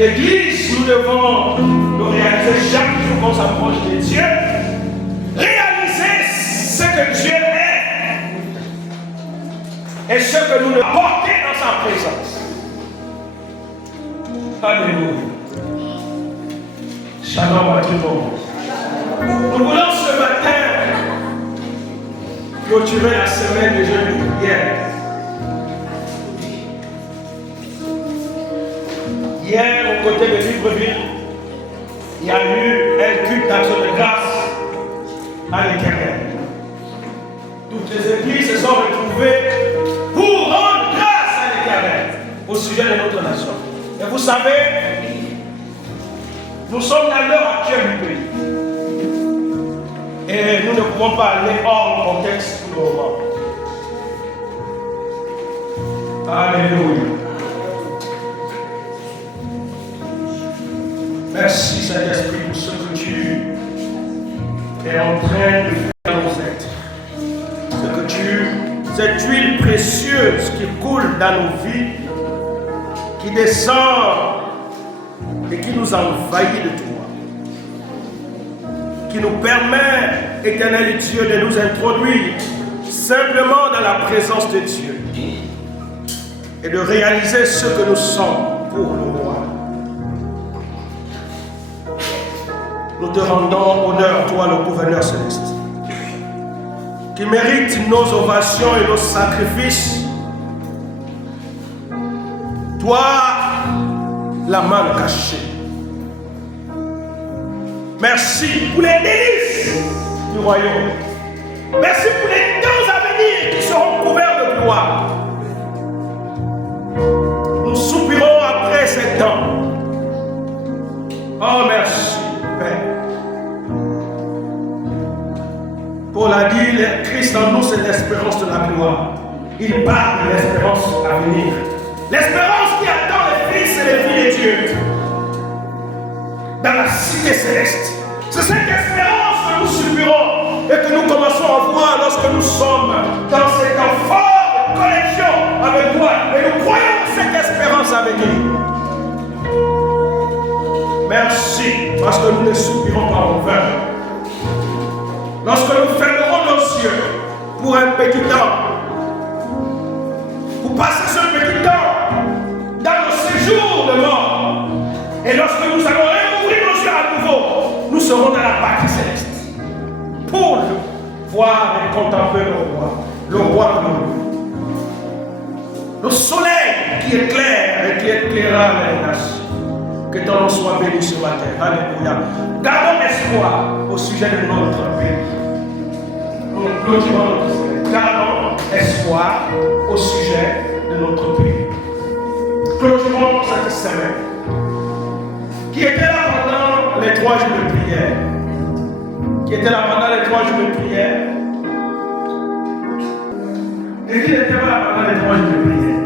l'Église, nous devons le réaliser chaque jour qu'on s'approche de Dieu. Réaliser ce que Dieu est et ce que nous devons porter dans sa présence. Alléluia. Shalom à tout le monde. Nous voulons ce matin clôturer la semaine de jeûne et prière. Hier, au côté de Libreville, il y a eu un culte d'action de grâce à l'Éternel. Toutes les églises se sont retrouvées pour rendre grâce à l'Éternel au sujet de notre nation. Et vous savez, nous sommes dans l'heure actuelle du pays. Et nous ne pouvons pas aller hors du contexte pour le moment. Alléluia. Merci Saint-Esprit pour ce que tu es en train de faire dans nos êtres. Cette huile précieuse qui coule dans nos vies, qui descend et qui nous envahit de toi, qui nous permet, Éternel Dieu, de nous introduire simplement dans la présence de Dieu et de réaliser ce que nous sommes pour le roi. Nous te rendons honneur, toi le gouverneur céleste, qui mérite nos ovations et nos sacrifices. Toi, la main cachée. Merci pour les délices du royaume. Merci pour les temps à venir qui seront couverts de gloire. Nous soupirons après ces temps. Oh, merci, Père. Paul a dit, Christ en nous, c'est l'espérance de la gloire. Il parle de l'espérance à venir. L'espérance qui attend les fils et les filles de Dieu dans la cité céleste. C'est cette espérance que nous subirons et que nous commençons à voir lorsque nous sommes dans cet enfant de connexion avec toi. Et nous croyons cette espérance avec nous. Merci parce que nous ne soupirons pas en vain. Lorsque nous fermerons nos yeux pour un petit temps, pour passer ce petit temps dans le séjour de mort, et lorsque nous allons réouvrir nos yeux à nouveau, nous serons dans la partie céleste pour voir et contempler le roi glorieux. Le soleil qui éclaire et qui éclairera les nations. Que ton nom soit béni ce matin. Alléluia. Gardons espoir au sujet de notre pays. Nous clôturons notre semaine. Gardons espoir au sujet de notre pays. Clôturons cette semaine qui était là pendant les 3 jours de prière. Qui était là pendant les 3 jours de prière. Et qui était là pendant les 3 jours de prière.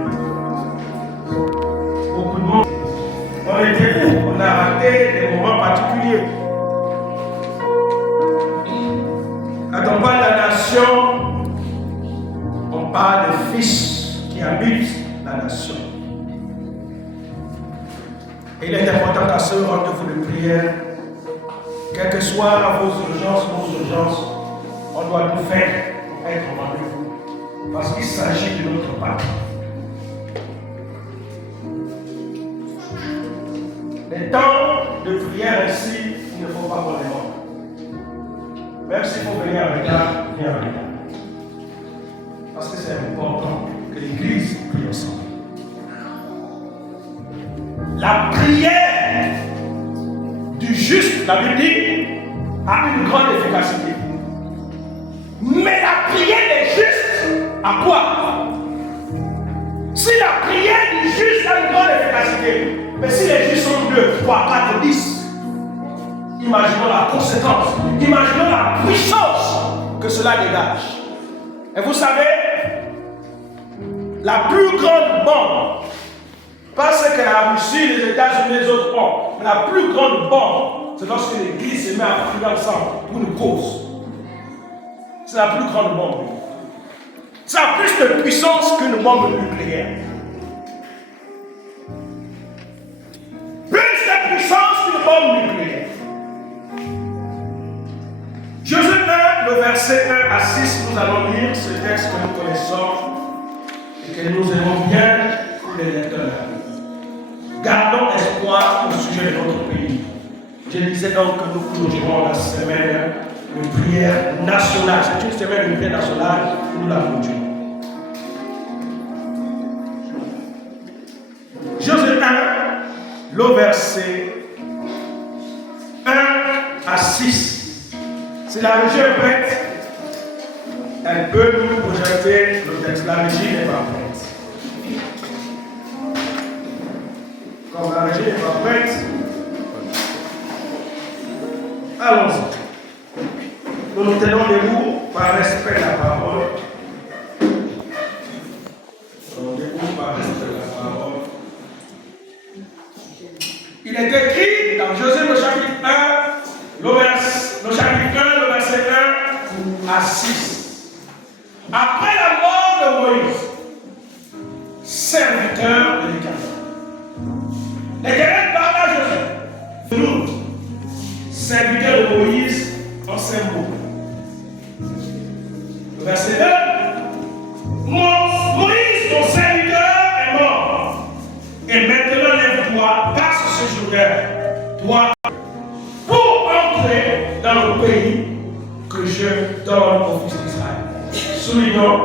Beaucoup de monde. On a raté des moments particuliers. Quand on parle de la nation, on parle des fils qui habitent la nation. Et il est important qu'à ce rendez-vous de prière, quelles que soient vos urgences, on doit tout faire pour être au rendez-vous. Parce qu'il s'agit de notre patrie. Les temps de prière ici, il ne faut pas qu'on les manque. Même s'il faut venir avec là, viens avec là. Parce que c'est important que l'Église prie ensemble. La prière du juste, la Bible dit, a une grande efficacité. Mais la prière des justes, à quoi? Si la prière du juste a une grande efficacité, mais si les justes sont 2, 3, 4, 10, imaginons la conséquence, imaginons la puissance que cela dégage. Et vous savez, la plus grande bombe, pas ce que la Russie, les États-Unis, les autres ont, mais la plus grande bombe, c'est lorsque l'Église se met à prier ensemble pour une cause. C'est la plus grande bombe. Ça a plus de puissance qu'une bombe nucléaire. Peu versets 1 à 6, nous allons lire ce texte que nous connaissons et que nous aimons bien pour les lecteurs. Gardons espoir au sujet de notre pays. Je disais donc que nous clôturons la semaine de prière nationale. C'est une semaine de prière nationale, nous la clôturons. Josué 1, le verset 1 à 6. Si la régie est prête, elle peut nous projeter le texte. La régie n'est pas prête. Comme la régie n'est pas prête, allons-y. Nous nous tenons debout par respect de la parole. Nous debout par respect de la parole. Il est écrit dans Josué le chapitre 1, le chapitre 1, le verset 1 à 6. Après la mort de Moïse, serviteur de l'Éternel, l'Éternel parla à Josué. Nous, serviteur de Moïse, en ces mots. Le verset 2. Moïse, ton serviteur, est mort. Et maintenant, lève-toi, passe ce Jourdain, toi, pour entrer dans le pays que je donne aux fils d'Israël. Soulignons,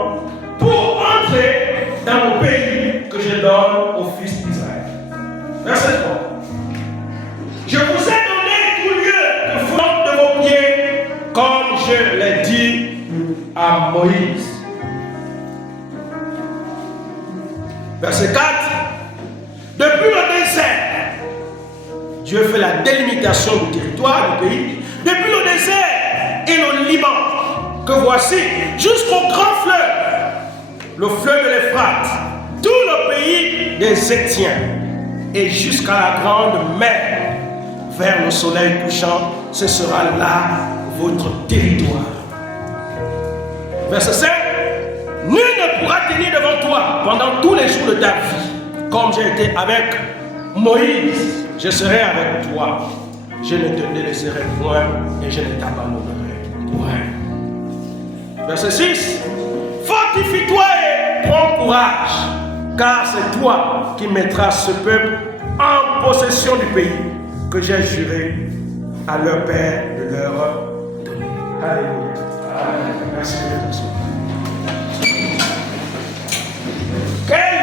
pour entrer dans le pays que je donne aux fils d'Israël. Verset 3. Je vous ai donné tout lieu de frotte de vos pieds, comme je l'ai dit à Moïse. Verset 4. Depuis le désert, Dieu fait la délimitation du territoire, du pays. Depuis le désert et le Liban, que voici, jusqu'au grand fleuve, le fleuve de l'Euphrate, tout le pays des Étiens, et jusqu'à la grande mer, vers le soleil couchant, ce sera là votre territoire. Verset 5. Nul ne pourra tenir devant toi pendant tous les jours de ta vie. Comme j'ai été avec Moïse, je serai avec toi. Je ne te délaisserai point et je ne t'abandonnerai point. Verset 6. Fortifie-toi et prends courage, car c'est toi qui mettras ce peuple en possession du pays que j'ai juré à leur père de leur donner. Alléluia. Amen. Merci Dieu. Quel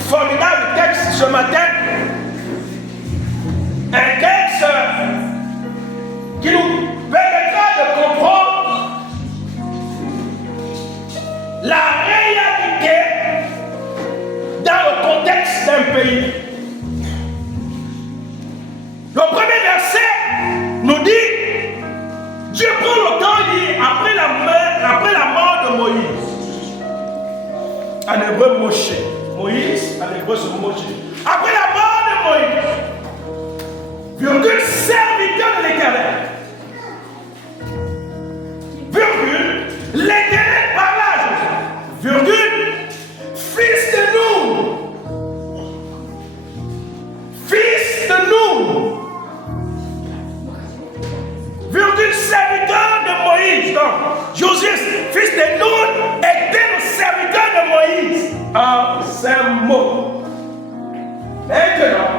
formidable texte ce matin. Un texte qui nous permettra de comprendre la réalité dans le contexte d'un pays. Le premier verset nous dit, Dieu prend le temps, dit, après la mort de Moïse. En hébreu, Moshe. Moïse, en hébreu, c'est Moshe. Après la mort de Moïse, virgule, serviteur de l'Éternel. Virgule, l'Éternel parla à Josué. Virgule, fils de nous. Fils de nous. Virgule, serviteur de Moïse. Donc, Josué, fils de Nun, était le serviteur de Moïse. En ces mots. Maintenant,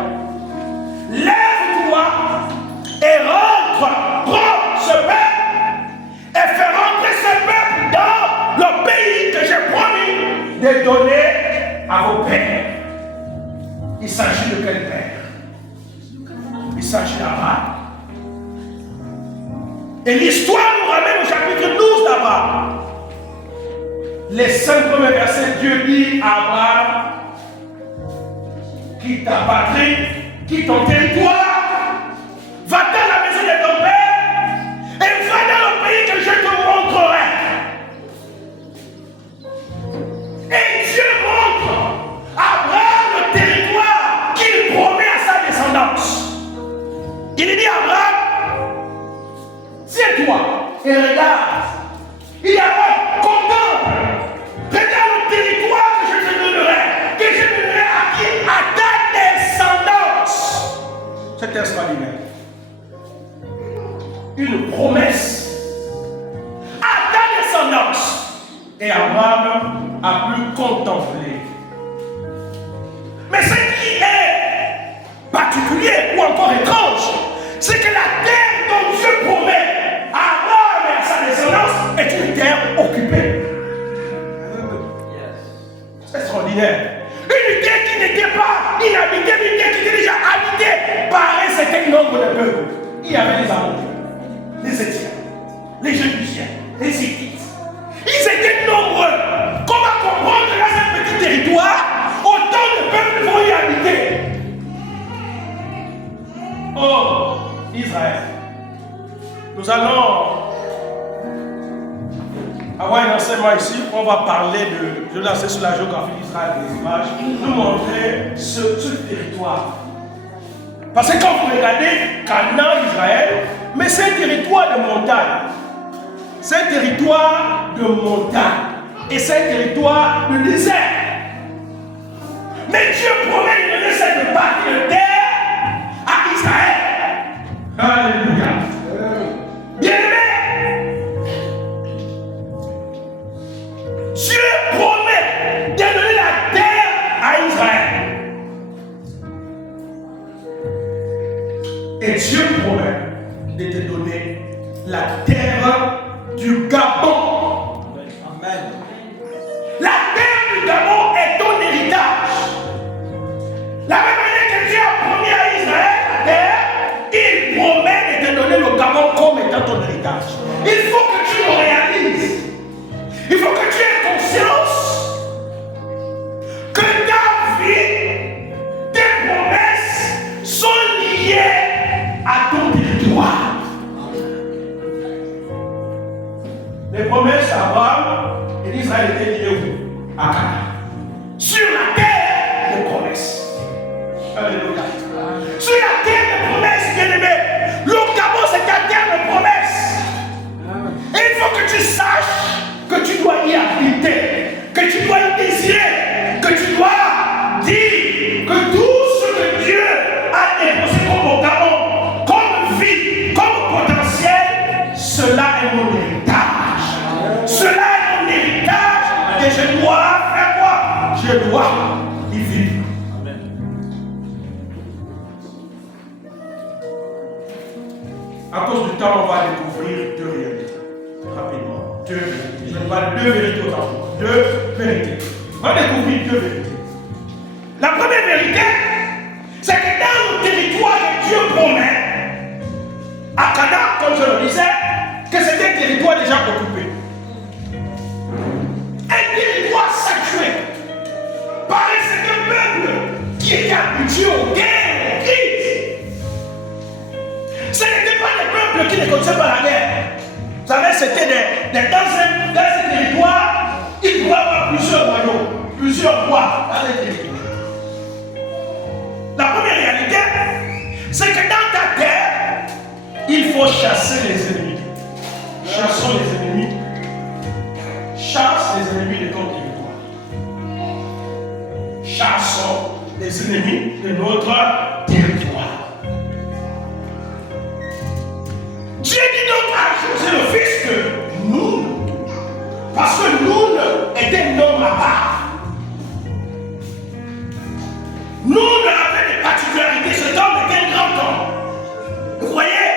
lève-toi et rentre, prends ce peuple et fais rentrer ce peuple dans le pays que j'ai promis de donner à vos pères. Il s'agit de quel père? Il s'agit d'Abraham. Et l'histoire nous ramène au chapitre 12 d'Abraham. Les 5 premiers versets, Dieu dit à Abraham, quitte ta patrie, quitte ton territoire, va-t'en à la maison de ton père et va dans le pays que je te montrerai. Et Dieu montre à Abraham le territoire qu'il promet à sa descendance. Il dit à Abraham, tiens-toi et regarde. Il y a pas contemple. Regarde le territoire que je te donnerai. Que je donnerai à qui? À ta descendance. Abraham a pu contempler. Mais ce qui est particulier ou encore étrange, c'est que la terre dont Dieu promet à Abraham et à sa descendance est une terre occupée. C'est extraordinaire. Une terre qui n'était pas inhabitée, une terre qui était déjà habitée par un certain nombre de peuples. Il y avait les Amoréens, les Éthiopiens, les Jébusiens, les Hittites. Ils étaient nombreux. Comment comprendre que dans un petit territoire, autant de peuples vont y habiter? Oh, Israël. Nous allons avoir un enseignement ici. On va parler de. Je vais lancer sur la géographie d'Israël des images. Nous montrer ce territoire. Parce que quand vous regardez Canaan, Israël, mais c'est un territoire de montagne. C'est un territoire de montagne. Et c'est un territoire de désert. Mais Dieu promet de donner cette partie de terre à Israël. Alléluia. Bien-aimé, Dieu promet de donner la terre à Israël. Et Dieu promet de te donner la terre du Gabon. Amen. La terre du Gabon est ton héritage. La même manière que Dieu a promis à Israël la terre, il promet de te donner le Gabon comme étant ton héritage. Il faut que tu le réalises. Il faut que tu aies conscience que ta vie, tes promesses sont liées à ton territoire. Les promesses d'Abraham et d'Israël étaient liées où? À Canaan. Sur la terre des promesses. Alléluia. Sur la terre des promesses, bien-aimé. Le Gabon, c'est ta terre de promesses. Et il faut que tu saches que tu dois y habiter, que tu dois y désirer, que tu dois dire que tout ce que Dieu a déposé comme au Gabon, comme vie, comme potentiel, cela est mon héritage. Cela est mon héritage et je dois faire quoi? Je dois y vivre. Amen. À cause du temps, on va découvrir deux réalités. Rapidement. Deux vérités. Je ne parle de deux vérités autant. Deux vérités. On va découvrir deux vérités. La première vérité, c'est que dans le territoire que Dieu promet, à Canaan, comme je le disais, que c'était un territoire déjà occupé. Un territoire saturé par un certain peuple qui était habitué aux guerres, aux crises. Ce n'était pas des peuples qui ne connaissaient pas la guerre. Vous savez, c'était dans un territoire, il pouvait y avoir plusieurs royaumes, plusieurs rois dans un territoire. La première réalité, c'est que dans ta terre, il faut chasser les ennemis. Chassons les ennemis. Chasse les ennemis de ton territoire. Chassons les ennemis de notre territoire. Dieu dit donc à José le fils que nous, parce que nous était un homme à part. Nous avait des particularités. Cet homme était un grand homme. Vous voyez,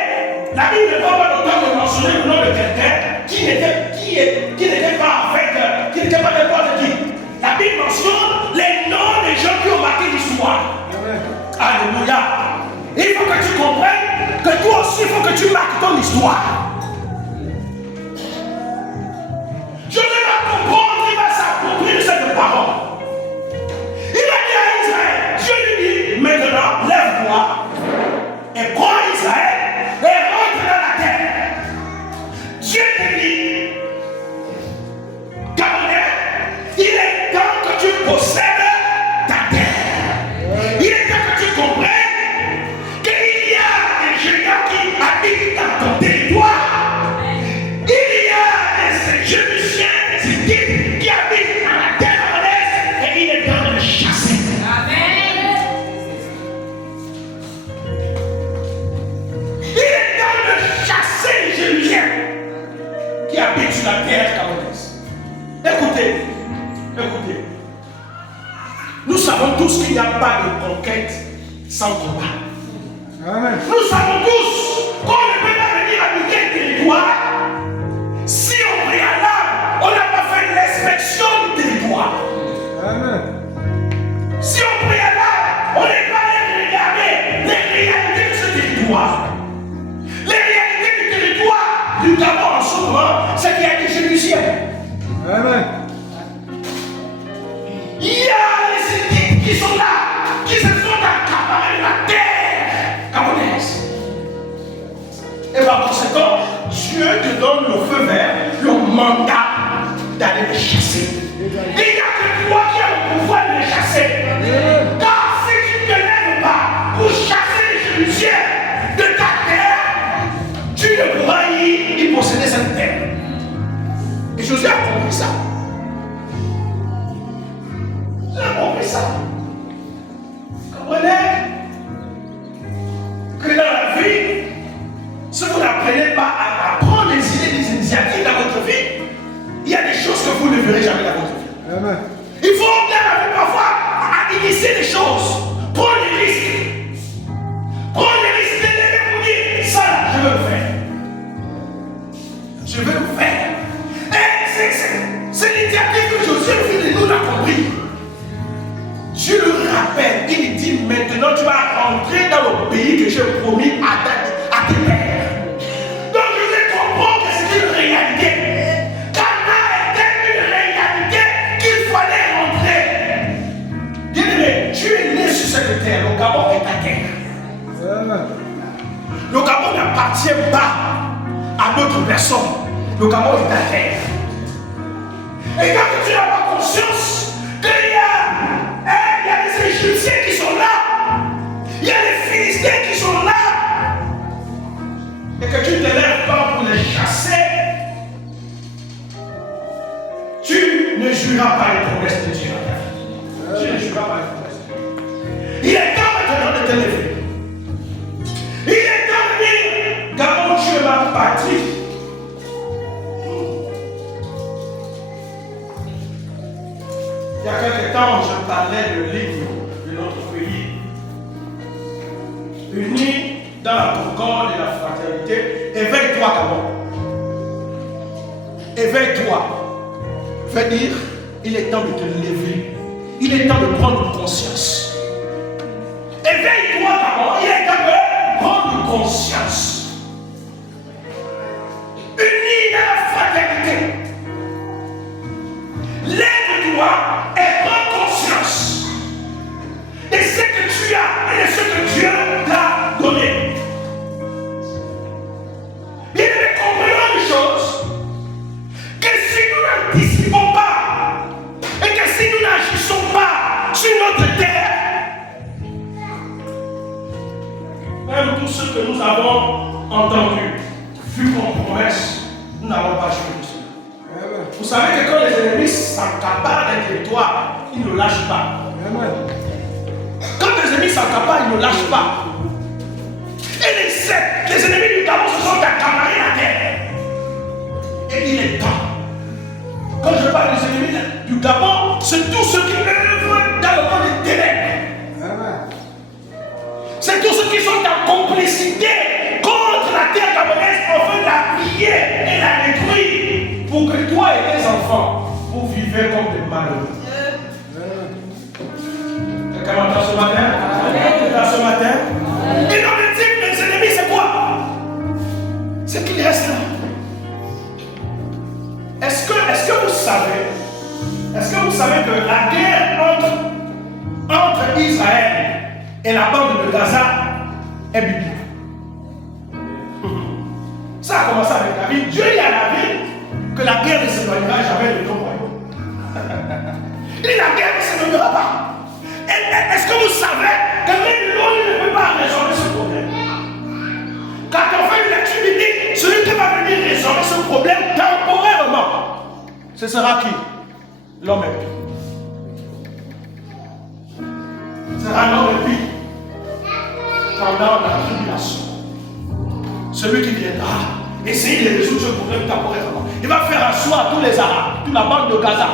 la Bible ne prend pas le temps de mentionner le nom de quelqu'un qui n'était pas en fait, qui n'était pas n'importe qui. La Bible mentionne les noms des gens qui ont marqué l'histoire. Alléluia. Il faut que tu comprennes que toi aussi, il faut que tu marques ton histoire. Je ne vais pas comprendre, il va s'approprier de cette parole. Il a dit à Israël, Dieu lui dit, maintenant, lève-toi et prends Israël et rentre dans la terre. Dieu te dit, Gabonais, il est temps que tu possèdes ta terre. Il est temps que tu comprennes qu'il y a des géants qui habitent dans ton territoire. Il y a des Jébusiens, des Hittites qui habitent dans la terre à l'est et il est temps de les chasser. Amen. Il est temps de chasser les Jébusiens qui habitent sur la terre camerounaise. Écoutez. Écoutez, écoutez. Nous savons tous qu'il n'y a pas de conquête sans combat. Amen. Nous savons tous qu'on ne peut pas venir habiter le territoire si au préalable on n'a pas fait l'inspection du territoire. Amen. Si au préalable on n'est pas allé regarder les réalités de ce territoire. Les réalités du territoire du Gabon en ce moment, c'est qu'il y a des Jérusalem. Amen. Il y a les équipes qui sont là, qui se sont accaparés de la terre gabonaise. Et par conséquent, Dieu te donne le feu vert, le mandat d'aller les chasser. Il n'y a que toi qui as le pouvoir de les chasser. Car si tu ne te lèves pas pour chasser les Jérusalem de ta terre, tu ne pourras y posséder cette terre. Et Josué a compris ça. J'ai compris ça. Comprenez que dans la vie, si vous n'apprenez pas à prendre des idées, des initiatives dans votre vie, il y a des choses que vous ne verrez jamais dans votre vie. Amen. Il faut dans la vie parfois à initier des choses, prendre des risques. Prendre des risques, pour dire ça là, je veux le faire. Je veux le faire. Et c'est l'initiative que Josué, le fils de nous, l'a compris. Je le rappelle, il dit maintenant tu vas rentrer dans le pays que j'ai promis à tes pères. Donc je vais comprendre que c'est une réalité. Cana était une réalité qu'il fallait rentrer. Bien-aimé, tu es né sur cette terre, le Gabon est ta terre. Amen. Le Gabon n'appartient pas à d'autres personnes. Le Gabon est ta terre. Et quand tu n'as pas conscience qu'il y a des Égyptiens qui sont là, il y a les Philistins qui sont là, et que tu ne te lèves pas pour les chasser, tu ne jouiras pas les promesses de Dieu dans ta vie. Tu ne jouiras pas les promesses de Dieu. Il est temps maintenant de te lever. Il est temps de dire, Gabon, tu es ma patrie. Il y a quelque temps, je parlais de l'hymne de notre pays. Unis dans la concorde et la fraternité. Éveille-toi, Gabon. Éveille-toi. Veut dire, il est temps de te lever. Il est temps de prendre conscience. Éveille-toi, Gabon. Il est temps de prendre conscience. Unis dans la fraternité. Lève-toi et prends conscience de ce que tu as et de ce que Dieu t'a donné. Bien aimé, comprenons une chose, que si nous n'anticipons pas et que si nous n'agissons pas sur notre terre, même tout ce que nous avons entendu, vu comme promesse, nous n'avons pas joué de cela. Vous savez que quand les ennemis s'accaparent d'un territoire, ils ne lâchent pas. Quand les ennemis s'accaparent, ils ne lâchent pas. Et les ennemis du Gabon se sont accaparés la terre. Et il est temps. Quand je parle des ennemis du Gabon, c'est tous ceux qui œuvrent dans le monde des ténèbres. C'est tous ceux qui sont en complicité contre la terre gabonaise afin de la piller et la détruire. Pour que toi et tes enfants, vous vivez comme des malheureux. Quelqu'un m'entend ce matin? Ce matin? Et dans le type des ennemis, c'est quoi? C'est qu'ils restent là. Est-ce que vous savez que la guerre entre Israël et la bande de Gaza est biblique? Ça a commencé avec David. Dieu dit à David que la guerre ne s'éloignera jamais de ton royaume. Et la guerre ne s'éloignera pas. Est-ce que vous savez que même l'eau ne peut pas résoudre ce problème? Quand on fait une lecture biblique, celui qui va venir résoudre ce problème temporairement, ce sera qui? L'homme impie. Ce sera l'homme impie pendant la tribulation. Celui qui viendra essayer de résoudre ce problème temporairement. Il va faire asseoir tous les Arabes, toute la bande de Gaza,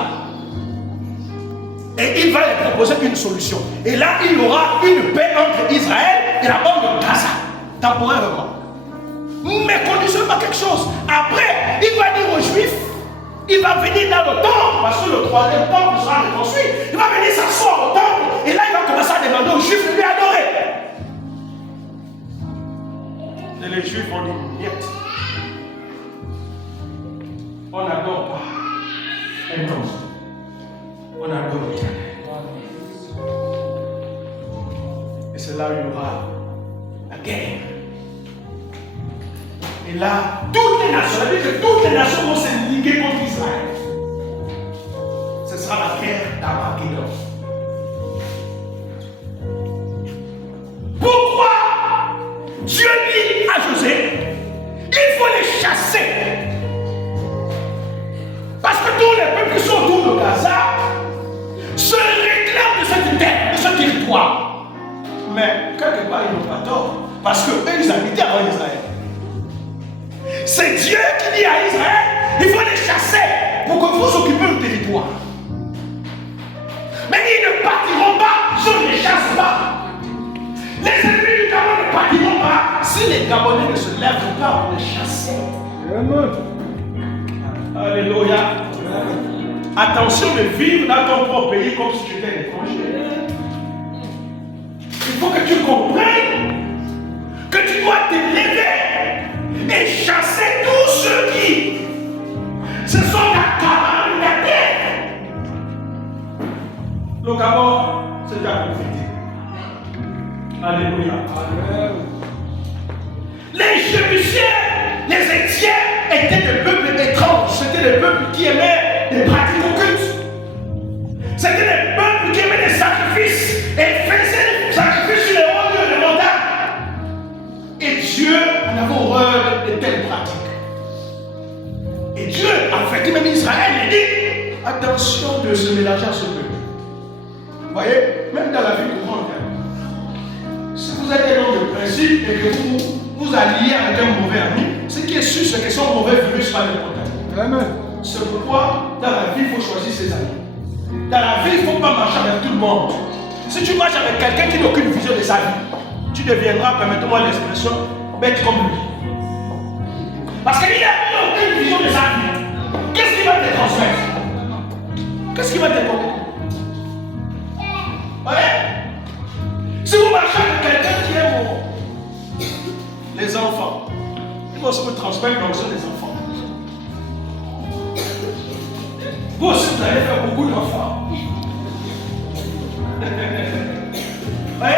Et il va leur proposer une solution. Et là, il y aura une paix entre Israël et la bande de Gaza, temporairement. Mais conditionnez pas quelque chose. Après, il va dire aux Juifs, il va venir dans le temple, parce que le troisième temple sera reconstruit. Il va venir s'asseoir au temple, et là, il va commencer à demander aux Juifs de lui adorer. Et les Juifs vont dire, niet. On n'adore pas un homme. On adore l'Éternel. Et c'est là où il y aura la guerre. Et là, toutes les nations, ça veut dire que toutes les nations vont se liguer contre Israël. Ce sera la guerre d'Armageddon. Pourquoi Dieu dit à José, il faut les chasser. Parce que tous les peuples qui sont autour de Gaza se réclament de cette terre, de ce territoire. Mais quelque part, ils n'ont pas tort. Parce qu'eux, ils habitaient avant Israël. C'est Dieu qui dit à Israël, il faut les chasser pour que vous occupiez le territoire. Mais ils ne partiront pas si on ne les chasse pas. Les ennemis du Gabon ne partiront pas si les Gabonais ne se lèvent pas pour les chasser. Amen. Alléluia. Attention de vivre dans ton propre pays comme si tu étais un étranger. Il faut que tu comprennes que tu dois te lever et chasser tous ceux qui se sont accaparés la terre. Le Gabon, c'est déjà profité. Alléluia. Les Jébusiens, les Étiens étaient des peuples étranges. C'était des peuples qui aimaient des pratiques occultes. C'était des peuples qui aimaient des sacrifices et faisaient des sacrifices sur les hauts lieux de montagnes. Et Dieu en avait horreur de telles pratiques. Et Dieu a fait même Israël et dit attention de se mélanger à ce peuple. Vous voyez, même dans la vie courante, si vous êtes un homme de principe et que vous alliez avec un mauvais ami, ce qui est sûr, c'est que son mauvais venu sera important. C'est pourquoi dans la vie, il faut choisir ses amis. Dans la vie, il ne faut pas marcher avec tout le monde. Si tu marches avec quelqu'un qui n'a aucune vision de sa vie, tu deviendras, permettez-moi l'expression, bête comme lui. Parce qu'il n'a aucune vision de sa vie. Qu'est-ce qu'il va te transmettre? Qu'est-ce qu'il va te donner? Ouais. Si vous marchez avec quelqu'un qui aime les enfants, il va aussi vous transmettre l'onction des enfants. Vous aussi, vous allez faire beaucoup d'enfants. Vous voyez?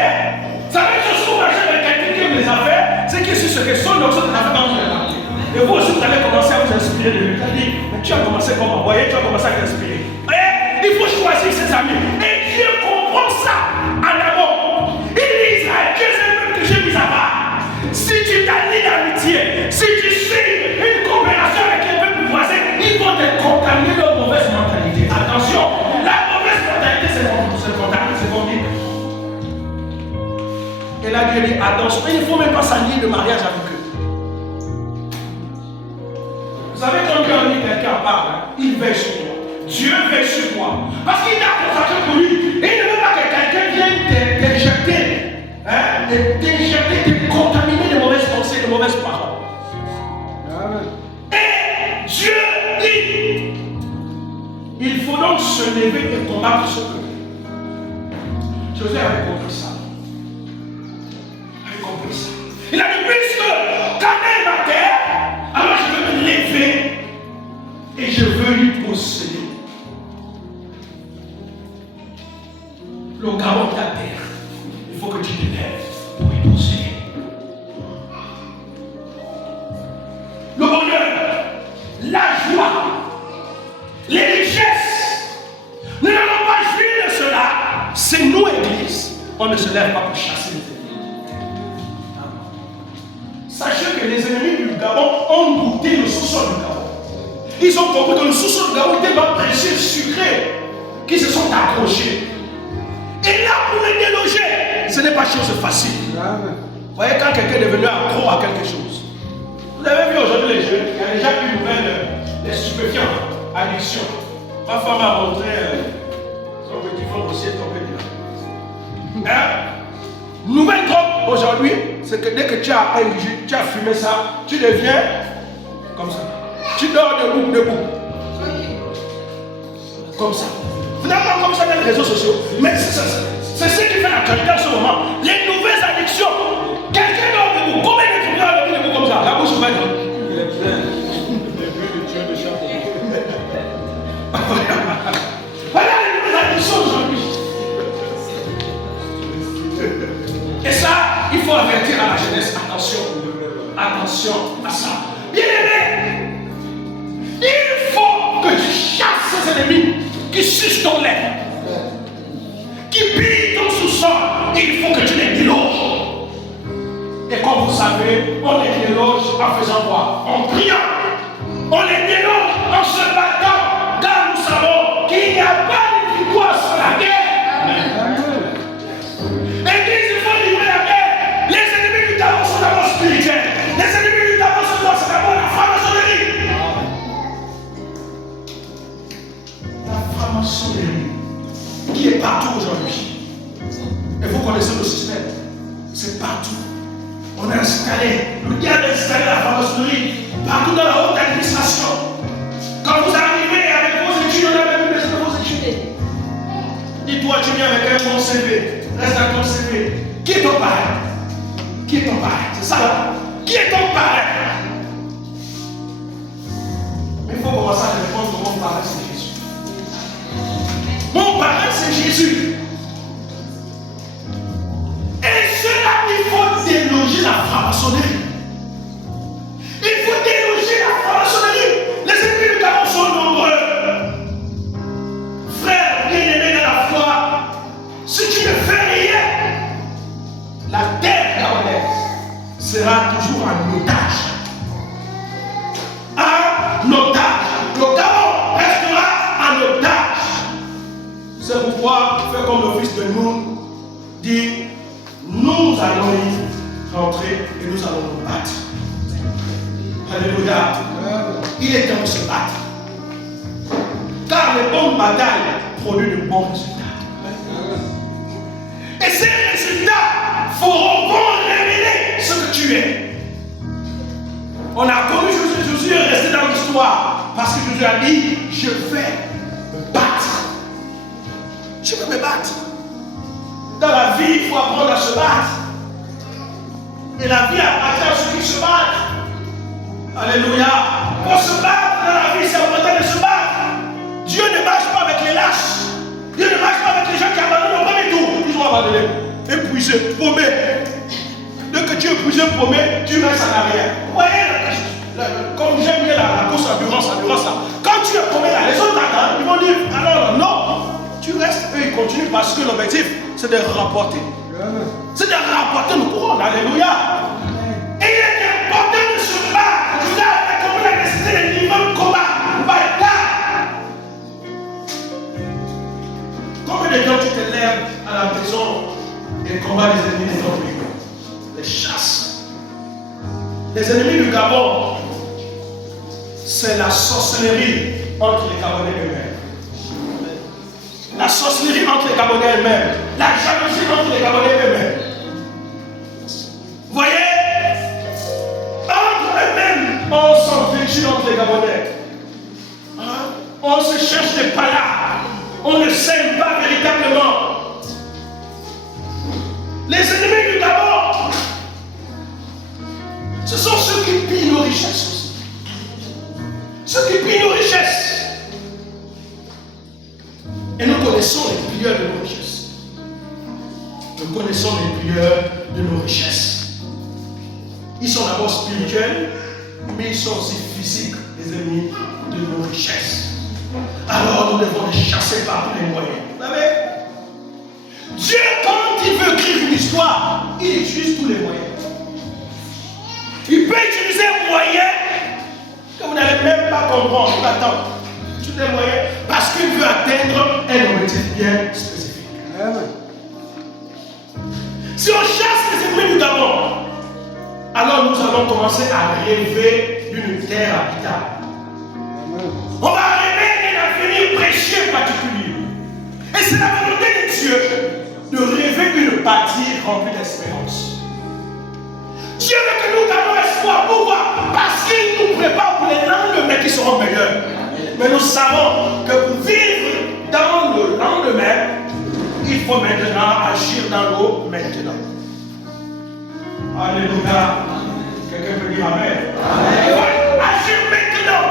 Ça veut dire que si vous marchez avec quelqu'un qui aime les affaires, c'est que c'est ce que son onction des affaires va vous faire. Et vous aussi, vous allez commencer à vous inspirer de lui. C'est-à-dire, mais tu as commencé comme moi, voyez, tu as commencé à t'inspirer. Vous voyez? Il faut choisir ses amis. Et Dieu comprend ça en amont. Il dit Israël, Dieu c'est le même que j'ai mis à part. Si tu t'allies d'amitié, si tu suis une coopération avec les peuples voisins, ils vont te contaminer de mauvaise mentalité. Attention, la mauvaise mentalité c'est contaminer, c'est contaminer. Et là Dieu dit attention, il ne faut même pas s'allier de mariage avec eux. Vous savez quand Dieu a mis quelqu'un à part, hein, il veille sur toi. Dieu veille sur toi. Parce qu'il t'a consacré pour lui. Et il ne veut pas que quelqu'un vienne t'injecter, te contaminer de mauvaises pensées, de mauvaises paroles. Amen. Et Dieu dit, il faut donc se lever et combattre ce peuple. José avait compris ça. Il avait compris ça. Il a dit, puisque Canaan est ma terre, alors je veux me lever et je veux lui posséder. Le Gabon de ta terre, il faut que tu te lèves pour y posséder. Le bonheur, la joie, les richesses, nous n'allons pas jouir de cela. C'est nous, Église, on ne se lève pas pour chasser les ennemis. Sachez que les ennemis du Gabon ont goûté le sous-sol du Gabon. Ils ont compris que le sous-sol du Gabon était dans précieux sucré, qui se sont accrochés. Et là, pour les déloger, ce n'est pas chose facile. Vous voyez, quand quelqu'un est devenu accro à quelque chose. Vous avez vu aujourd'hui les jeunes, il y a déjà une nouvelle, les stupéfiants, addiction. Ma femme a montré son petit frère aussi est tombé dedans. Hein? Nouvelle drogue aujourd'hui, c'est que dès que tu as ingéré, tu as fumé ça, tu deviens comme ça. Tu dors debout. Comme ça. Finalement, comme ça dans les réseaux sociaux. Mais c'est ce qui fait la qualité en ce moment. Les nouvelles addictions. Quelqu'un dort debout. Combien de fumeurs dorment debout comme ça? La bouche ouverte. Il est plein. Il est plus de Dieu de chaque côté. Voilà les nouvelles addictions aujourd'hui. Et ça, il faut avertir à la jeunesse. Attention. Attention à ça. Bien aimé, il faut que tu chasses ces ennemis qui sucent ton lait, qui pillent ton sous-sol. Il faut que tu les déloges. Et comme vous savez, on les déloge en faisant quoi? En priant. On les déloge en se battant, car nous savons qu'il n'y a pas de victoire sur la guerre. Église, il faut livrer la guerre. Les ennemis du tabac sont d'abord spirituels. Les ennemis du tabac sont d'abord la franc-maçonnerie. La franc-maçonnerie qui est partout aujourd'hui. Et vous connaissez le système. C'est partout. On a installé, le diable a installé la franc-maçonnerie partout dans la haute administration. Quand vous arrivez avec vos études, on a même besoin de vos études. Dis-toi, tu viens avec un bon CV. Reste dans ton CV. Qui est ton parrain? Qui est ton parrain? C'est ça là? Qui est ton parrain? Mais il faut commencer à répondre que mon parrain c'est Jésus. Mon parrain c'est Jésus. Et cela, il faut déloger la franc-maçonnerie. Il faut déloger la franc-maçonnerie. Les ennemis du Gabon sont nombreux. Frères bien-aimés dans la foi, si tu ne fais rien, la terre gabonaise sera toujours en otage. En otage. Le Gabon restera en otage. C'est pourquoi, fais comme le fils de nous dit, nous allons y rentrer et nous allons nous battre. Alléluia. Il est temps de se battre. Car les bonnes batailles produisent de bons résultats. Et ces résultats vont révéler ce que tu es. On a connu Jésus, Jésus est resté dans l'histoire parce que Jésus a dit, je vais me battre. Je vais me battre. Dans la vie, il faut apprendre à se battre. Et la vie appartient à ceux qui se battent. Alléluia. Pour se battre dans la vie, c'est important de se battre. Dieu ne marche pas avec les lâches. Dieu ne marche pas avec les gens qui abandonnent au premier tour. Ils ont abandonné. Épuisé, paumé. Dès que tu es épuisé, paumé, tu restes en arrière. Vous voyez, comme j'aime bien la course endurance là. Quand tu es paumé là, les autres t'attendent, ils vont dire, alors non. Tu restes, eux ils continuent parce que l'objectif, c'est de remporter. C'est de remporter le couronne. Alléluia. Et il est important de se battre. Vous avez compris la nécessité des niveaux de combat. Combien de temps tu te lèves à la maison et combats les ennemis de ton pays? Les chasses. Les ennemis du Gabon, c'est la sorcellerie entre les Gabonais eux-mêmes. La sorcellerie entre les Gabonais eux-mêmes. La jalousie entre les Gabonais eux-mêmes. Vous voyez? Entre eux-mêmes, on s'envêchit entre les Gabonais. Hein? On se cherche des palabres. On ne s'aime pas véritablement. Les ennemis du Gabon, ce sont ceux qui pillent nos richesses aussi. Ceux qui pillent nos richesses. Et nous connaissons les pilleurs de nos richesses. Nous connaissons les pilleurs de nos richesses. Ils sont d'abord spirituels, mais ils sont aussi physiques, les ennemis de nos richesses. Alors nous devons les chasser par tous les moyens. Vous savez, Dieu, quand il veut écrire une histoire, il utilise tous les moyens. Il peut utiliser un moyen que vous n'allez même pas comprendre. Il attend. Tous les moyens, parce qu'il veut atteindre un objectif bien spécifique. Si on chasse les ennemis du Gabon, alors nous allons commencer à rêver d'une terre habitable. On va rêver d'un avenir précieux particulier. Et c'est la volonté de remplis d'espérance. Dieu veut que nous gardons espoir. Pourquoi? Parce qu'il nous prépare pour les lendemains qui seront meilleurs. Mais nous savons que pour vivre dans le lendemain, il faut maintenant agir dans l'eau maintenant. Alléluia. Quelqu'un peut dire Amen. Il faut agir maintenant.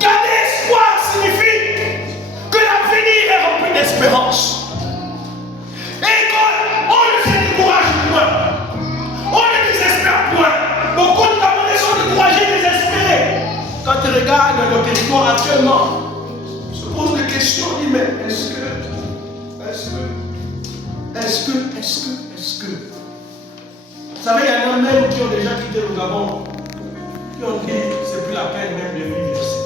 Garder espoir signifie que l'avenir est rempli d'espérance. Et qu'on ne se décourage point. On ne désespère point. Beaucoup de Camerounais sont découragés, désespérés. Quand tu regardes le territoire actuellement, tu te poses des questions, tu dis mais est-ce que vous savez, il y en a même qui ont déjà quitté le Gabon, qui ont dit c'est plus la peine même de vivre ici.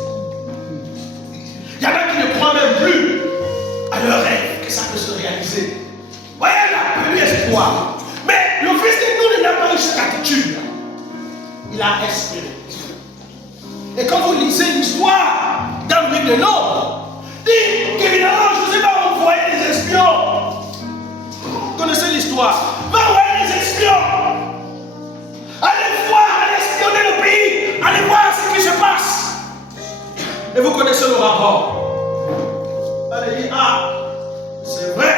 Il y en a qui ne croient même plus à leur rêve que ça peut se réaliser. Voyez là, plus espoir. Mais le fils de nous n'a pas eu cette attitude. Il a espéré. Et quand vous lisez l'histoire dans le livre de l'Ordre, dit qu'évidemment, je ne sais pas, vous voyez des espions. Vous connaissez l'histoire. Va voir les espions. Allez voir, allez espionner le pays. Allez voir ce qui se passe. Et vous connaissez le rapport. Allez dire, ah, c'est vrai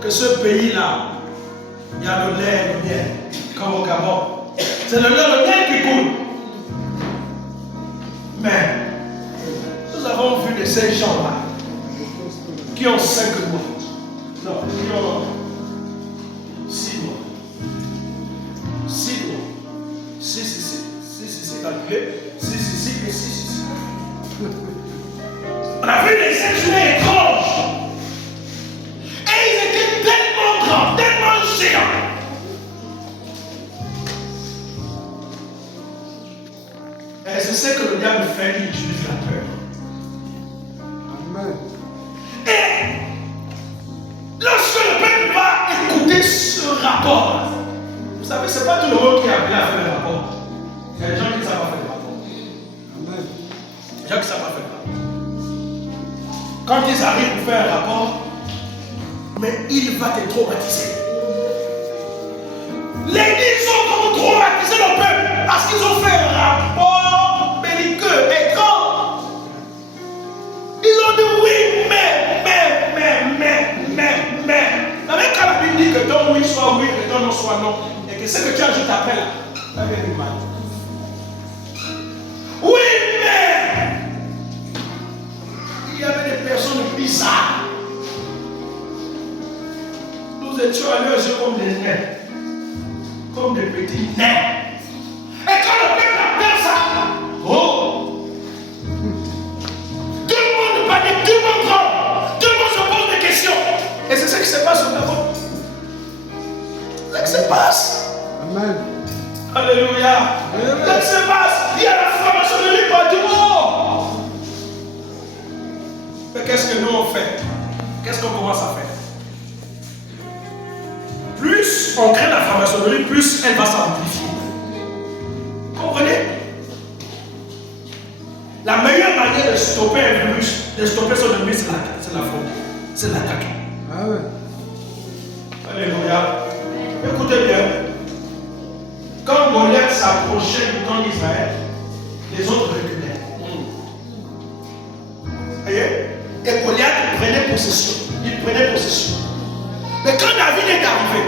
que ce pays-là, il y a le lait et le miel, comme au Gabon. C'est le lait et le miel qui coule. Mais, nous avons vu de ces gens-là qui ont 5 mois. Non, qui ont 6 mois. 6 mois. 6 ici, calculé. 6 ici et 6 ici. On a vu des êtres étranges. Et ils étaient tellement grands, tellement géants. Et c'est ce que le diable fait, il utilise la peur. Amen. Et lorsque le peuple va écouter ce rapport, vous savez, ce n'est pas tout le monde qui a appelé à faire le rapport. Il y a des gens qui ne savent pas faire le rapport. Amen. Les gens qui ne savent pas faire le rapport. Quand ils arrivent pour faire un rapport, mais il va te traumatiser. Les Églises ont traumatisé le peuple parce qu'ils ont fait un rapport belliqueux, étrange. Ils ont dit oui, mais. Même quand la Bible dit que ton oui soit oui et ton non soit non, et que ce que tu ajoutes après là, ça vient du mal. Oui, mais il y avait des personnes bizarres. Nous étions à leurs yeux comme des nains, comme des petits nains. Et quand le peuple appelle ça, oh, tout le monde panique, tout le monde tremble, tout le monde se pose des questions. Et c'est ce qui se passe au Gabon. C'est ce qui se passe. Amen. Alléluia. C'est ce qui se passe. Il y a la formation de l'île par du monde. Mais qu'est-ce que nous on fait? Qu'est-ce qu'on commence à faire? Plus on crée la franc-maçonnerie, plus elle va s'amplifier. Comprenez? La meilleure manière de stopper un virus, de stopper son ennemi, c'est la faute. C'est l'attaque. Ah ouais. Alléluia. Écoutez bien. Quand Goliath s'approchait du camp d'Israël, les autres reculaient. Voyez? Et Goliath prenait possession. Il prenait possession. Mais quand David est arrivé,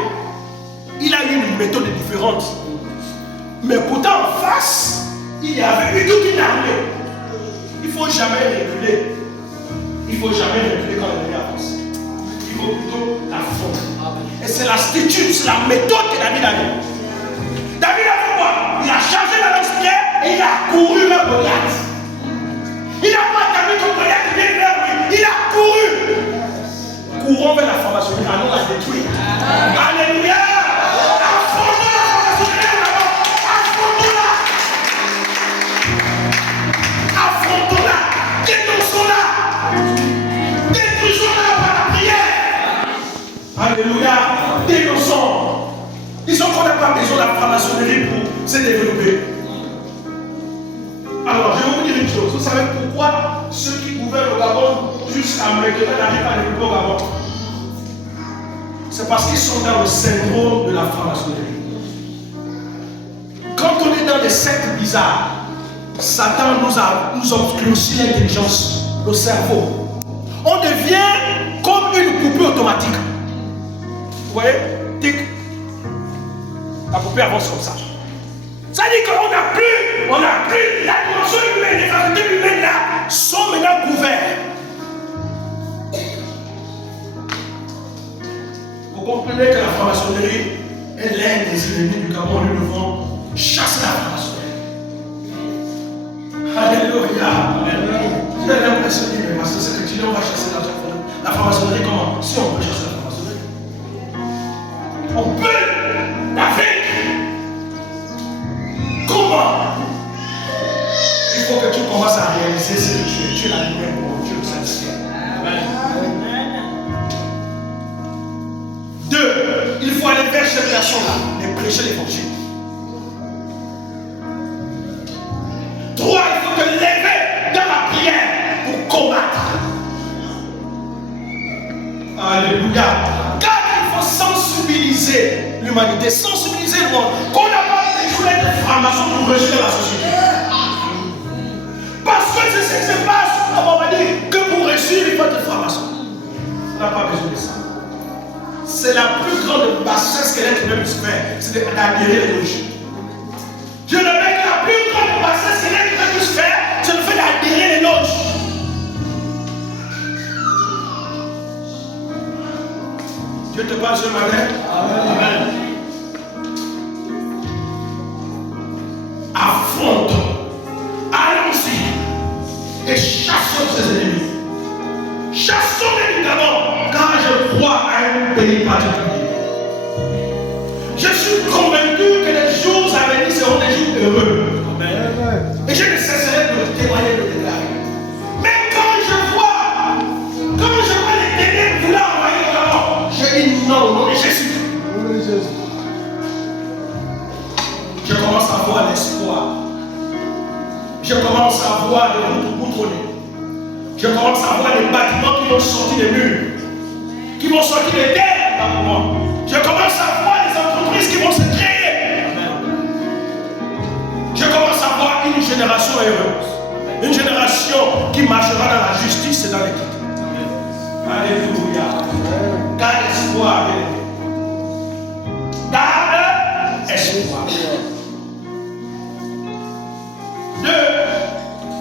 il a eu une méthode différente. Mais pourtant en face, il y avait eu toute une armée. Il ne faut jamais reculer. Il ne faut jamais reculer quand l'ennemi avance. Il faut plutôt l'affronter. Et c'est l'attitude, c'est la méthode que David a eu. David a fait quoi? Il a chargé la lance-pierre et il a couru vers Goliath. Il n'a pas attendu que Goliath vienne vers lui. Il a couru. Courons vers la formation, allons la détruire. Alléluia! Affrontons la formation, affrontons-la! Affrontons-la! Dénonçons-la! Détruisons-la par la prière! Alléluia! Dénonçons! Disons qu'on n'a pas besoin de la franc-maçonnerie pour se développer. Alors, je vais vous dire une chose. Vous savez pourquoi ceux qui gouvernent au Gabon jusqu'à maintenant n'arrivent pas à développer au Gabon? C'est parce qu'ils sont dans le syndrome de la franc-maçonnerie. Quand on est dans des sectes bizarres, Satan nous obscurcit l'intelligence, le cerveau. On devient comme une poupée automatique. Vous voyez? Tic. La poupée avance comme ça. Ça dit qu'on n'a plus la dimension humaine, les facultés humaines là sont maintenant couvertes. Vous comprenez que la franc-maçonnerie est l'un des ennemis du Gabon. Nous devons chasser la franc-maçonnerie. Alléluia. J'ai l'impression de dire, parce que c'est que tu dis, on va chasser la franc-maçonnerie. Comment? Si on peut chasser la franc-maçonnerie, on peut la vaincre. Comment? Il faut que tu commences à réaliser ce que tu es. Tu es la lumière pour Dieu, Saint-Ciel. Deux, il faut aller vers cette personne-là et prêcher l'évangile. Trois, il faut te lever dans la prière pour combattre. Alléluia. Quatre, il faut sensibiliser l'humanité, sensibiliser le monde. Qu'on n'a pas besoin de franc-maçon pour réussir la société. Parce que c'est ce qui se passe. On va dire que pour réussir, il faut être franc-maçon. On n'a pas besoin de ça. C'est la plus grande bassesse que l'être humain puisse faire, c'est d'adhérer les loges. Je le mets que la plus grande bassesse que l'être humain puisse faire, c'est le fait d'adhérer les loges. Dieu te parle ce matin. Amen. Affrontons, allons-y et chassons ses ennemis. Chassons évidemment, car je crois à un pays particulier. Je suis convaincu que les jours à venir seront des jours heureux. Amen. Et je ne cesserai de témoigner de déclarer. Mais quand je vois les ténèbres vouloir envahir le Gabon, je dis non au nom de Jésus. Je commence à voir l'espoir. Je commence à voir les routes boutronnées. Je commence à voir les bâtiments qui vont sortir des murs, qui vont sortir des terres dans moi. Je commence à voir les entreprises qui vont se créer. Je commence à voir une génération heureuse. Une génération qui marchera dans la justice et dans l'équité. Alléluia. Garde espoir, bien-aimé. Garde espoir.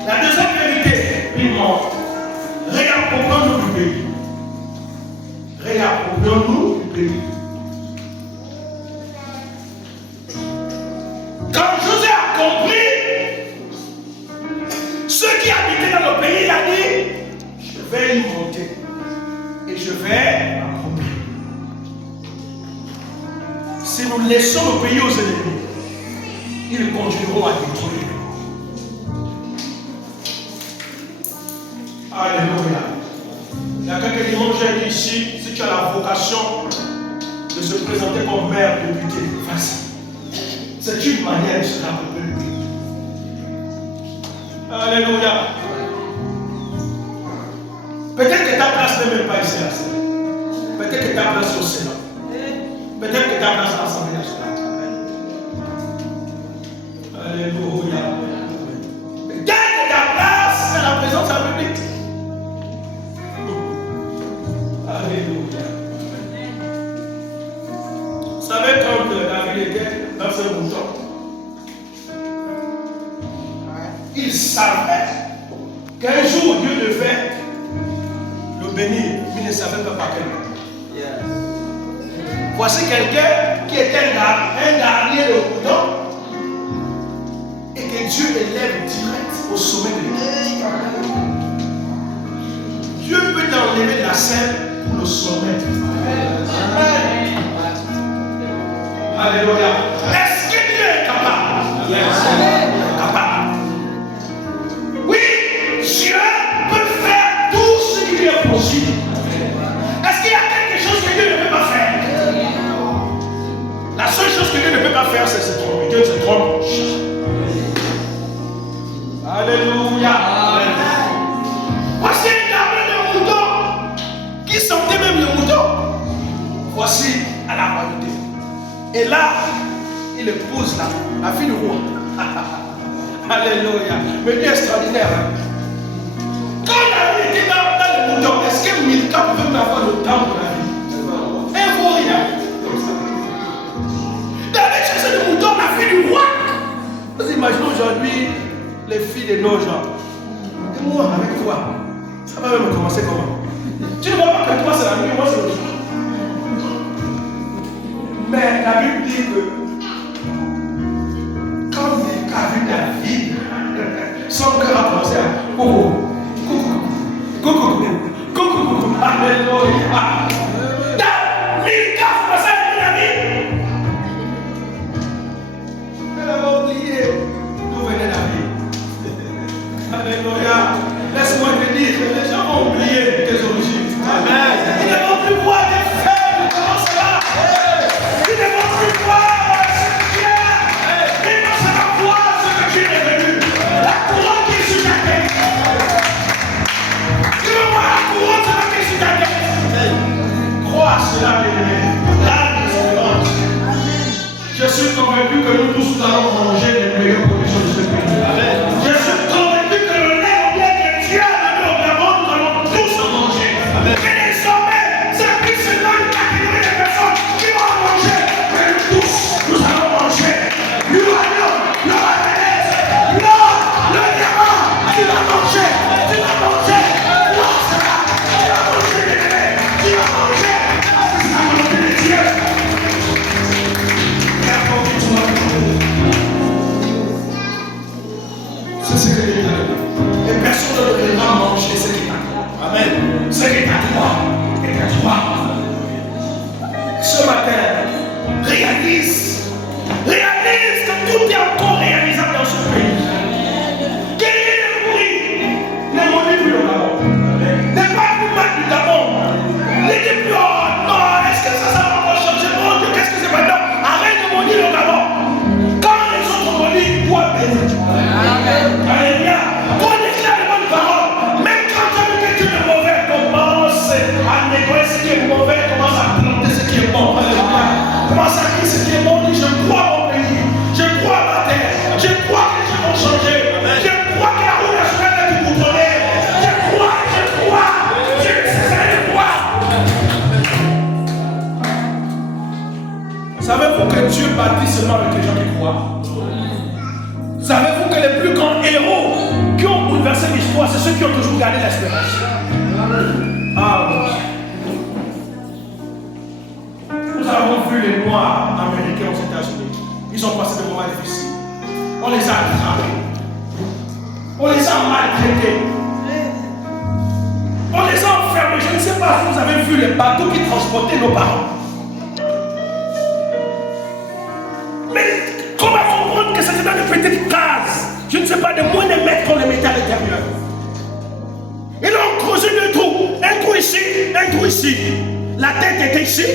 La deuxième vérité, il montre. Réapproprions-nous du pays. Réapproprions-nous du pays. Quand José a compris ceux qui habitaient dans le pays, il a dit, je vais y monter et je vais m'approprier. Si nous laissons le pays aux ennemis, ils continueront à détruire. Alléluia. Il y a quelques dimanches, j'ai dit ici, si tu as la vocation de se présenter comme maire, député, vas-y. C'est une manière de se rappeler. Alléluia. Peut-être que ta place n'est même pas ici. Peut-être que ta place est au Sénat. Peut-être que ta place est à l'Assemblée nationale. Alléluia. Peut-être que ta place est à la présence de la République. Alléluia. Vous savez, quand David était dans ce mouton, il savait qu'un jour Dieu devait le bénir, mais il ne savait pas par quel moyen. Voici quelqu'un qui était un gardien de mouton et que Dieu élève direct au sommet de l'église. Dieu peut t'enlever la scène pour le sommet. Amen. Alléluia. Est-ce que Dieu est capable? Yes. Capable. Oui, Dieu peut faire tout ce qui lui est possible. Est-ce qu'il y a quelque chose que Dieu ne peut pas faire? La seule chose que Dieu ne peut pas faire, c'est se tromper. Dieu se trompe. Alléluia. Voici un gardien de mouton qui sentait même le mouton. Voici Et là, il épouse la fille du roi. Alléluia. Mais bien extraordinaire. Hein? Quand il a été dans le mouton, est-ce que Milka pouvait avoir le temps de la vie? Et vous, rien. David cherchait le mouton, la fille du roi. Vous imaginez aujourd'hui les filles de nos gens. Et moi, avec toi, ça va même commencer comment? Tu ne vois pas que toi c'est la nuit, moi c'est le jour. Mais la Bible dit que quand il a vu David, son cœur a commencé à coucou, coucou, alléluia. David a commencé à aimer David. Elle avait oublié d'où venait David. Alléluia. Laisse-moi te dire que les gens ont oublié tes origines. Amen. Ils ne vont plus voir des faibles, comment ça va? Ils ne vont plus voir ce que tu es. Ils vont savoir voir ce que tu es devenu. La couronne qui est sur ta tête. Tu veux voir la couronne qui est sur ta tête? Crois à cela, bien-aimé. Je suis convaincu que nous tous allons manger les meilleures conditions de ce pays. Amen. Je suis convaincu que le lait au bien que Dieu a donné au Gabon, nous allons tous en manger. Amen. Et désormais, c'est plus seulement une catégorie de personnes qui vont en manger. Mais nous tous, nous allons manger. L'uranium, le manganèse, l'or, le diamant. Tu vas manger. Tu vas manger. L'or sera. Tu vas manger les bébés. Tu vas manger. C'est la volonté de Dieu. C'est ce que Dieu a dit. Et personne ne devra manger ce qui est à toi. Amen. Ce qui est à toi est à toi. Ce matin, réalise que tout est encore réalisable dans ce pays. Qu'il y ait des bruits, ne maudit plus le Gabon. Ne pas plus mal du Gabon. Ne dis plus, oh non, est-ce que ça va encore changer? Mon Dieu, qu'est-ce que c'est maintenant? Arrête de maudire le Gabon. Quand les autres maudissent, toi bénis. Alléluia. Toi déclare les bonnes paroles. Même quand tu as vu que tu es mauvais, commence à négocier ce qui est mauvais, commence à planter ce qui est bon. Alléluia. Commence à dire ce qui est bon. Dis, je crois au pays. Je crois à ma terre. Je crois que les gens vont changer. Je crois que la route nationale est du boutonnée. Je crois. Je ne cesserai de croire. Savez-vous que Dieu bâtit seulement avec les gens qui croient? Savez-vous que les plus grands héros qui ont bouleversé l'histoire, c'est ceux qui ont toujours gardé l'espérance? Ah oui. Nous avons vu les Noirs américains aux États-Unis. Ils ont passé des moments difficiles. On les a attrapés. On les a maltraités. On les a enfermés. Je ne sais pas si vous avez vu les bateaux qui transportaient nos parents. Mais comment comprendre que c'était dans de petites cases? Je ne sais pas, de moins de mètres qu'on les mettait à l'intérieur. Ils ont creusé deux trous. Un trou ici, un trou ici. La tête était ici,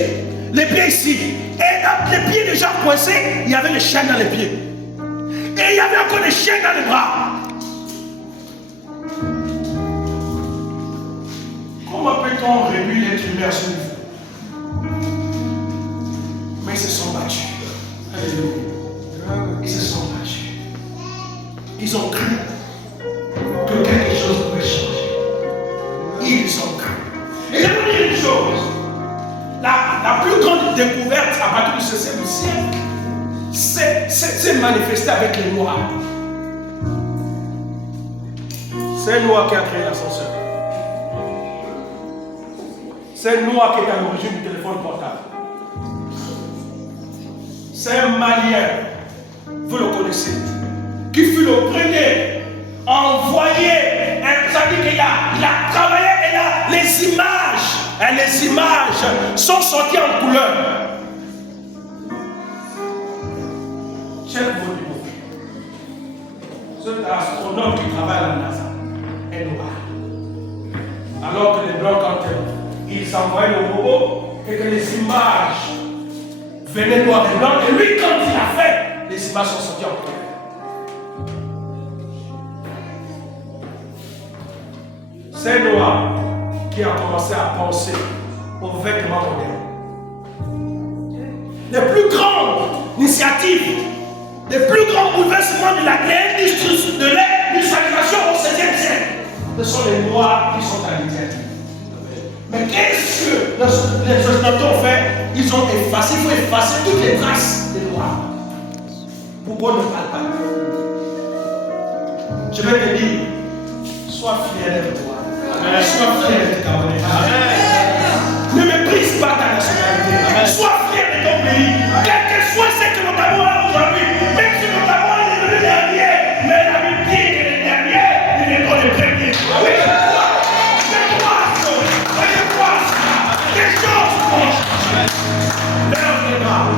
les pieds ici. Et les pieds déjà coincés, il y avait les chaînes dans les pieds. Et il y avait encore les chaînes dans les bras. Comment peut-on réduire l'être humain à ce niveau? Mais ils se sont battus. Ils se sont battus. Ils ont cru que quelque chose pouvait changer. Ils ont cru. Et je vais vous dire une chose. La plus grande découverte à partir du 16e siècle, c'est manifesté avec les Noirs. C'est un Noir qui a créé l'ascenseur. C'est un Noir qui est à l'origine du téléphone portable. C'est un Malien, vous le connaissez, qui fut le premier à envoyer, ça dit qu'il a travaillé et là, les images sont sorties en couleur. Check vos niveaux. Cet astronome qui travaille à la NASA est noir. Alors que les blancs, quand ils envoyaient le robot et que les images venaient noir et blanc, et lui, quand il a fait, les images sont sorties en couleur. C'est Noah qui a commencé à penser aux vêtements modernes. les plus grandes initiatives, les plus grands bouleversements de l'industrialisation au 16e siècle, ce sont les lois qui sont à l'intérieur. Mais qu'est-ce que les Occidentaux ont fait? Ils ont effacé, il faut effacer toutes les traces des lois. Pourquoi ne parle pas? Je vais te dire, sois fier de toi. Sois fier de ta monnaie. Ne méprise pas ta nationalité. Sois fier de ton pays. Quel que soit ce que notre amour a aujourd'hui, même si notre amour est devenu dernier, mais la Bible dit que les derniers, ils viendront les premiers. Oui, je crois. Des choses vont changer. L'heure viendra.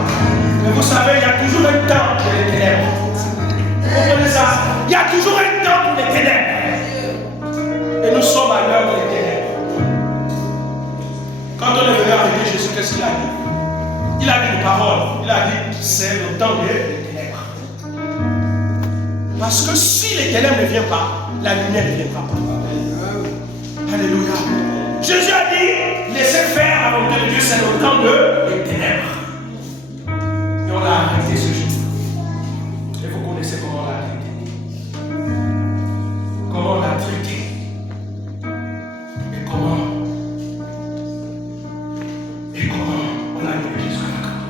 Mais vous savez, il y a toujours un temps pour les ténèbres. Vous comprenez ça? Il y a toujours un temps pour les ténèbres. Et nous sommes à l'heure des ténèbres. Quand on est venu avec Jésus, qu'est-ce qu'il a dit? Il a dit une parole. Il a dit, c'est le temps des ténèbres. Parce que si les ténèbres ne viennent pas, la lumière ne viendra pas. Alléluia. Jésus a dit, laissez faire la volonté de Dieu, c'est le temps des ténèbres. Et on l'a arrêté ce jour. Et vous connaissez comment on l'a arrêté. Comment on l'a traité. Et comment on l'a amené jusqu'à la croix.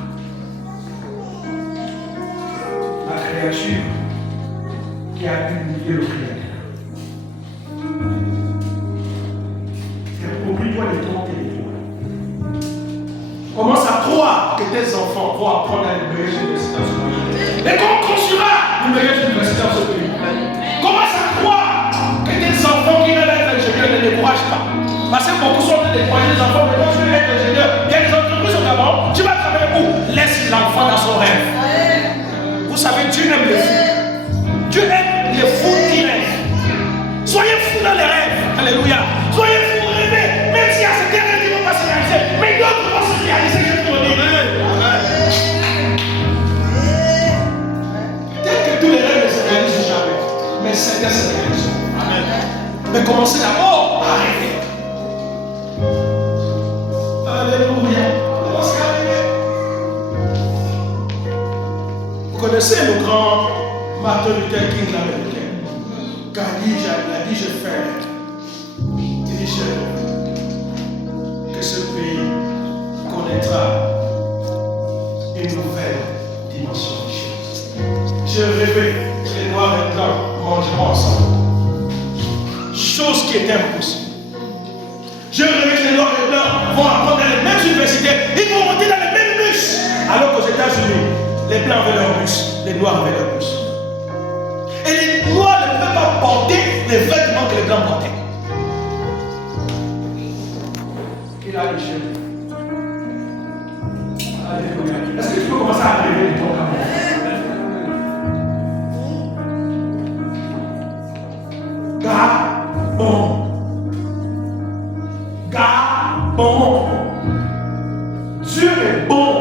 La créature qui a humilié le Créateur. Oublie-toi de tromper les toi. Commence à croire que tes enfants vont apprendre à une meilleure université dans ce pays. Et qu'on construira une meilleure université dans ce pays. Commence à croire que tes enfants qui veulent être ingénieurs ne découragent pas. Parce que beaucoup sont découragés les enfants, mais quand tu veux être ingénieur, il y a des entreprises au Gabon, tu vas travailler où? Laisse l'enfant dans son rêve. Vous savez, Dieu aime les fous. Dieu aime les fous qui rêvent. Soyez fous dans les rêves. Alléluia. Soyez fous. Même s'il y a certains rêves qui ne vont pas se réaliser, mais d'autres vont se réaliser, je te le dis. Peut-être que tous les rêves ne se réalisent jamais, mais certains se réalisent. Amen. Mais commencez d'abord à rêver. Alléluia. Commencez à rêver. Vous connaissez le grand Martin Luther King l'américain? Quand il a dit je fais. Que ce pays connaîtra une nouvelle dimension des choses. Je rêvais que les noirs et blancs mangeront ensemble. Chose qui était impossible. Je rêvais que les noirs et blancs vont apprendre dans les mêmes universités, ils vont monter dans les mêmes bus. Alors qu'aux États-Unis, les blancs avaient leur bus, les noirs avaient leur bus. Et les noirs ne pouvaient pas porter les vêtements que les blancs portaient. Il a le chien. Alléluia. Est-ce que tu peux commencer à rêver de ton amour? Gabon. Dieu est bon.